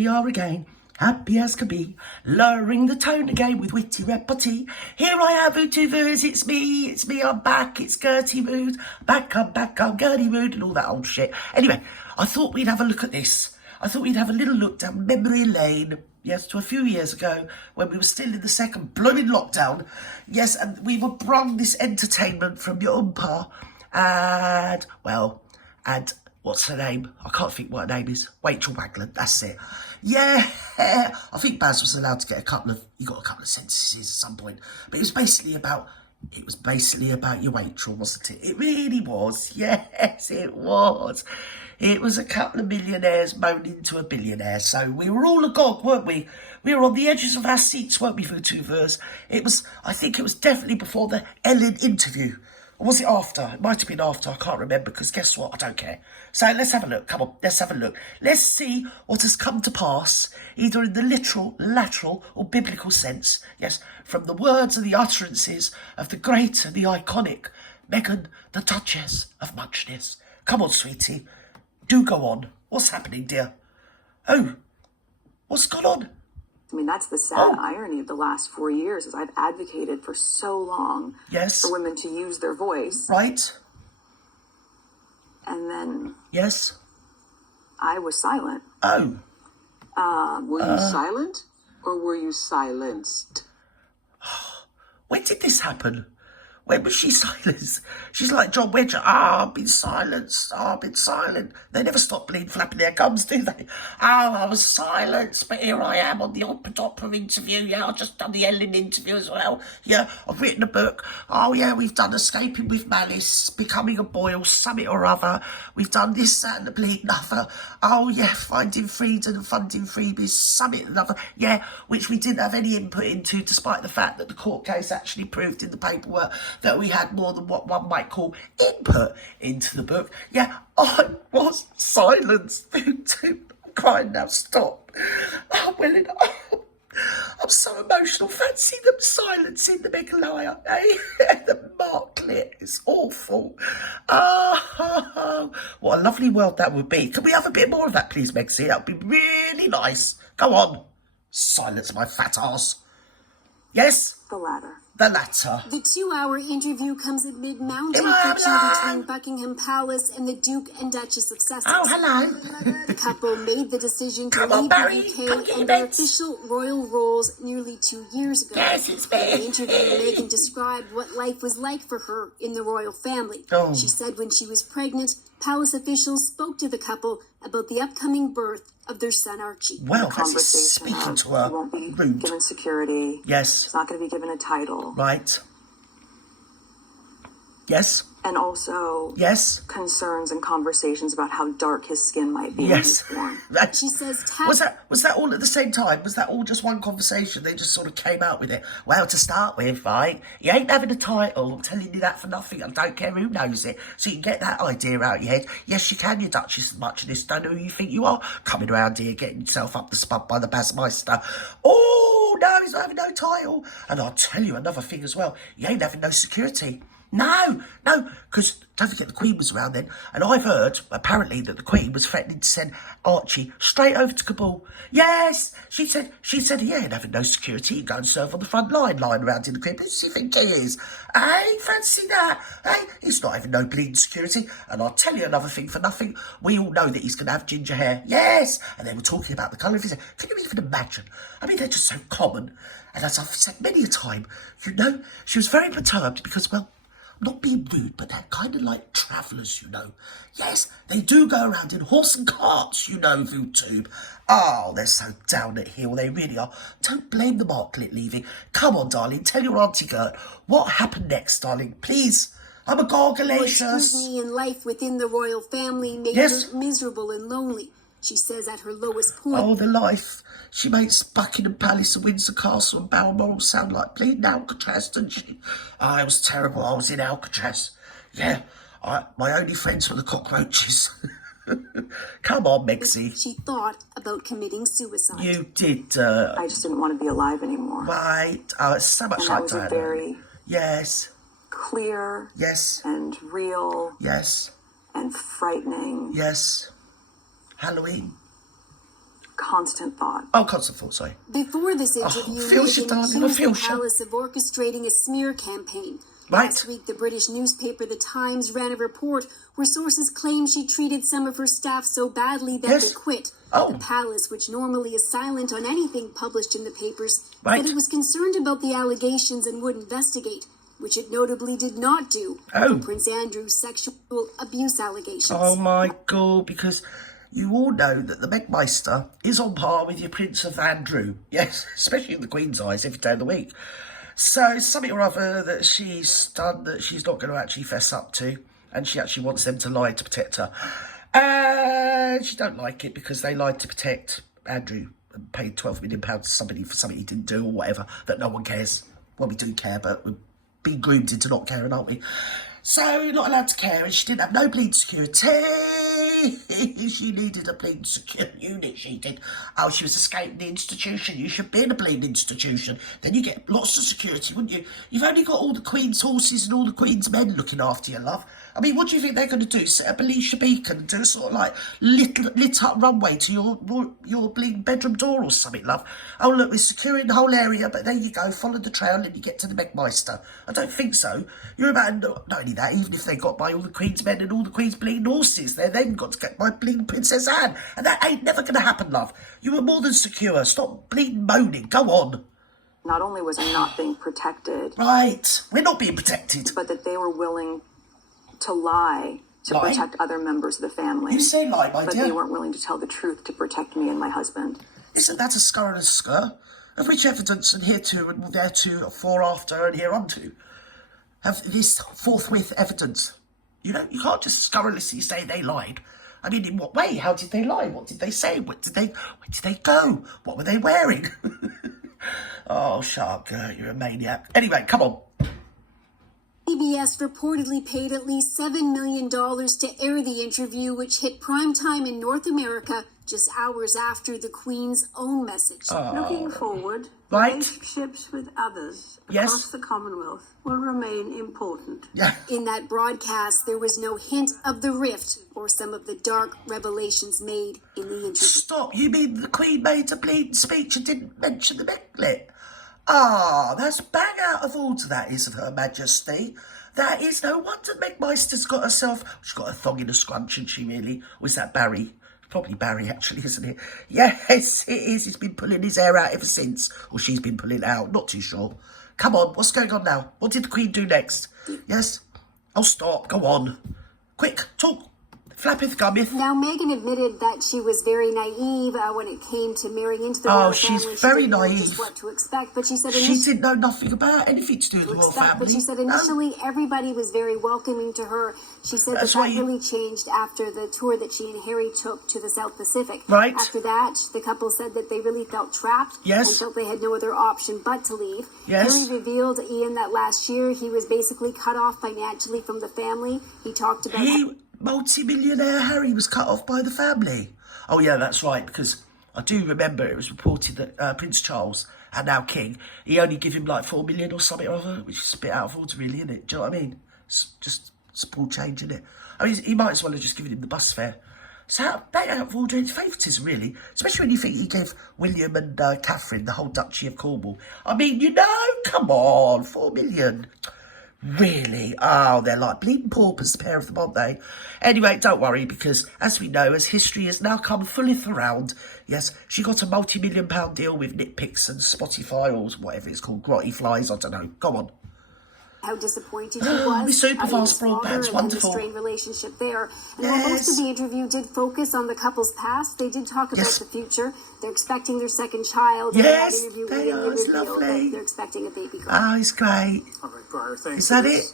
we are again, happy as can be, lowering the tone again with witty repartee. Here I am, Vootuvers, it's me, I'm back, it's Gertie Rude, I'm back, I'm Gertie Rude, and all that old shit. Anyway, I thought we'd have a look at this. I thought we'd have a little look down memory lane, yes, to a few years ago, when we were still in the second blooming lockdown. Yes, and we were brung this entertainment from your umpa, and, well, and what's her name? I can't think what her name is. Rachel Wagland, that's it. Yeah, I think Baz was allowed to get he got a couple of sentences at some point. But it was basically about your Rachel, wasn't it? It really was. Yes, it was. It was a couple of millionaires moaning to a billionaire. So we were all agog, weren't we? We were on the edges of our seats, weren't we, Vootuvers? I think it was definitely before the Ellen interview. Or was it after? It might have been after, I can't remember, because guess what? I don't care. So let's have a look. Come on, let's have a look. Let's see what has come to pass, either in the literal, lateral, or biblical sense. Yes, from the words and the utterances of the great and the iconic Meghan, the Duchess of Muchness. Come on, sweetie. Do go on. What's happening, dear? Oh, what's gone on? I mean, that's the sad irony of the last 4 years, is I've advocated for so long for women to use their voice. Right. And then... Yes. I was silent. Oh. Were you silent or were you silenced? When did this happen? When was she silenced? She's like John Wedger. I've been silenced. I've been silent. They never stop bleeding, flapping their gums, do they? I was silenced, but here I am on the opera interview. Yeah, I've just done the Ellen interview as well. Yeah, I've written a book. Oh, yeah, we've done Escaping with Malice, Becoming a Boyle, Summit or Other. We've done this, that, and the bleeding other. Oh, yeah, Finding Freedom and Funding Freebies, Summit and Other. Yeah, which we didn't have any input into, despite the fact that the court case actually proved in the paperwork that we had more than what one might call input into the book. Yeah, I was silenced. I'm crying now, stop. Oh, well, I'm so emotional. Fancy them silencing the big liar, eh? The marklet is awful. Oh, what a lovely world that would be. Can we have a bit more of that, please, Megsie? That would be really nice. Go on. Silence my fat ass. Yes? The latter. The latter. The 2-hour interview comes amid mounting friction between Buckingham Palace and the Duke and Duchess of Sussex. Oh, hello. The couple made the decision to Come on, leave Barry. the UK and their official royal roles nearly 2 years ago. Yes, it's me. In the interview, Meghan described what life was like for her in the royal family. Oh. She said when she was pregnant, palace officials spoke to the couple about the upcoming birth of their son Archie. Well, that's speaking to her. She won't be Rude. given security. Yes. She's not going to be given a title. Right. Yes. And also Yes. concerns and conversations about how dark his skin might be. Yes. Right. She says was that all at the same time? Was that all just one conversation? They just sort of came out with it. Well, to start with, right, you ain't having a title. I'm telling you that for nothing. I don't care who knows it. So you can get that idea out your head. Yes, you can, you Duchess of Muchness. Don't know who you think you are. Coming around here, getting yourself up the spud by the Basmeister. Oh, no, he's not having no title. And I'll tell you another thing as well. You ain't having no security. No, because don't forget the Queen was around then, and I've heard, apparently, that the Queen was threatening to send Archie straight over to Kabul. Yes, she said he ain't having no security, he'd go and serve on the front line, lying around in the crib. Who does he think he is? Hey, fancy that? Hey, he's not having no bleeding security. And I'll tell you another thing for nothing, we all know that he's going to have ginger hair. Yes, and they were talking about the colour of his hair. Can you even imagine? I mean, they're just so common. And as I've said many a time, you know, she was very perturbed because, well, not being rude, but they're kind of like travellers, you know. Yes, they do go around in horse and carts, you know, VooTube. Oh, they're so down at heel, they really are. Don't blame the marklet leaving. Come on, darling, tell your Auntie Gert what happened next, darling, please. I'm a gargalacious. Scrutiny in life within the royal family made her miserable and lonely. She says at her lowest point. Oh, the life. She makes Buckingham Palace and Windsor Castle and Balmoral sound like bleeding Alcatraz, doesn't she? Oh, it was terrible. I was in Alcatraz. Yeah, my only friends were the cockroaches. Come on, Megsie. She thought about committing suicide. You did. I just didn't want to be alive anymore. Right. Oh, it's so much and like that was Diana. a very clear. Yes. And real. Yes. And frightening. Yes. Halloween. constant thought. Oh, constant thought, sorry. Before this interview, Meghan accused the palace of orchestrating a smear campaign. Right. Last week, the British newspaper The Times ran a report where sources claim she treated some of her staff so badly that they quit. Oh. The palace, which normally is silent on anything published in the papers, Right. said it was concerned about the allegations and would investigate, which it notably did not do. Oh. Prince Andrew's sexual abuse allegations. Oh my God, because you all know that the Megmeister is on par with your Prince of Andrew. Yes, especially in the Queen's eyes every day of the week. So something or other that she's done that she's not going to actually fess up to, and she actually wants them to lie to protect her. And she don't like it because they lied to protect Andrew and paid £12 million to somebody for something he didn't do or whatever, that no one cares. Well, we do care, but we're being groomed into not caring, aren't we? So you're not allowed to care, and she didn't have no bleed security. She needed a bleed secure unit, she did. Oh, she was escaping the institution. You should be in a bleed institution. Then you get lots of security, wouldn't you? You've only got all the Queen's horses and all the Queen's men looking after you, love. I mean, what do you think they're going to do? Set up a Alicia beacon and do a sort of like lit up runway to your bleeding bedroom door or something, love? Oh, look, we're securing the whole area, but there you go. Follow the trail and you get to the Megmeister. I don't think so. You're about, not only that, even if they got by all the Queen's men and all the Queen's bleeding horses, they're then got to get by bleeding Princess Anne. And that ain't never going to happen, love. You were more than secure. Stop bleeding moaning. Go on. Not only was I not being protected. Right. We're not being protected. But that they were willing to lie to protect other members of the family. You say lie, my dear. But dear. they weren't willing to tell the truth to protect me and my husband. Isn't that a scur and a skir? Of which evidence and hereto and thereto, fore after and hereunto, have this forthwith evidence? You know, you can't just scurrilously say they lied. I mean, in what way? How did they lie? What did they say? Where did they go? What were they wearing? Oh, shut up, girl, you're a maniac. Anyway, come on. CBS reportedly paid at least $7 million to air the interview, which hit primetime in North America just hours after the Queen's own message. Looking forward, Right. relationships with others Yes. across the Commonwealth will remain important. Yeah. In that broadcast, there was no hint of the rift or some of the dark revelations made in the interview. Stop, you mean the Queen made a bleeding speech and didn't mention the necklet? Ah, that's bang out of order, that is, of Her Majesty. That is, no wonder Megmeister's got herself... She's got a thong in a scrunch, hasn't she, really? Or is that Barry? Probably Barry, actually, isn't it? Yes, it is. He's been pulling his hair out ever since. Or she's been pulling it out. Not too sure. Come on, what's going on now? What did the Queen do next? Yes? Oh, stop. Go on. Quick, talk. Flappeth gummeth. Now, Meghan admitted that she was very naive when it came to marrying into the royal family. She's very she didn't know naive. just what to expect, but she said She didn't know nothing about anything to do with the royal family. But she said initially everybody was very welcoming to her. She said that really changed after the tour that she and Harry took to the South Pacific. Right. After that, the couple said that they really felt trapped and felt they had no other option but to leave. Harry revealed, Ian, that last year he was basically cut off financially from the family. He talked about... Multi-millionaire Harry was cut off by the family. Oh, yeah, that's right, because I do remember it was reported that Prince Charles, and now King, he only give him like 4 million or something or other, which is a bit out of order, really, isn't it? Do you know what I mean? It's just small change, isn't it? I mean, he might as well have just given him the bus fare. So out of order in favouritism, really. Especially when you think he gave William and Catherine the whole Duchy of Cornwall. I mean, you know, come on, 4 million. Really? Oh, they're like bleeding paupers, the pair of them, aren't they? Anyway, don't worry, because as we know, as history has now come fulleth around, yes, she got a multi-million-pound deal with Nitpicks and Spotify or whatever it's called, Grotty Flies, I don't know. Go on. How disappointed he was. The super fast broadband's wonderful. And the strained relationship there. And while most of the interview did focus on the couple's past, they did talk about the future. They're expecting their second child. Yes, and that interview they are. It's lovely. they're expecting a baby girl. Oh, it's great. All right, Briar, thanks. Is that it?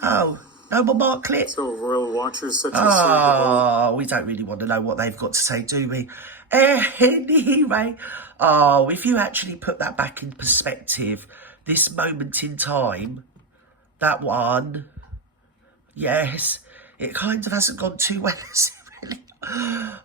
Oh, no more Mark Clip? So royal watchers such as Oh, we don't really want to know what they've got to say, do we? Anyway, if you actually put that back in perspective, this moment in time, that one, yes, it kind of hasn't gone too well, has it really?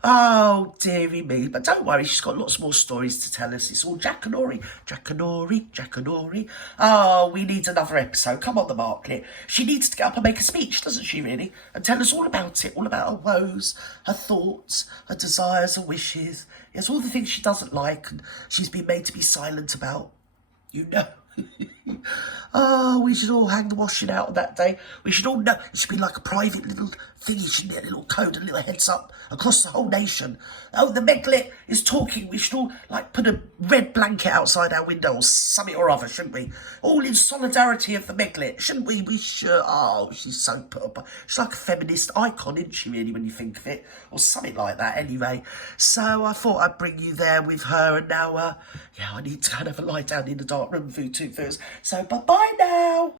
Oh, dearie me. But don't worry, she's got lots more stories to tell us. It's all Jackanory, Jackanory, Jackanory. Oh, we need another episode. Come on, the Marklet. She needs to get up and make a speech, doesn't she, really? And tell us all about it, all about her woes, her thoughts, her desires, her wishes. It's all the things she doesn't like and she's been made to be silent about. You know. Oh, we should all hang the washing out on that day. We should all know. It should be like a private little thingy, shouldn't it? A little code, a little heads up across the whole nation. Oh, the Meglet is talking. We should all, like, put a red blanket outside our window or something or other, shouldn't we? All in solidarity of the Meglet, shouldn't we? We should. Oh, she's so put up. She's like a feminist icon, isn't she, really, when you think of it? Or something like that, anyway. So I thought I'd bring you there with her. And now, yeah, I need to kind of lie down in the dark room for 2 first. So bye-bye now.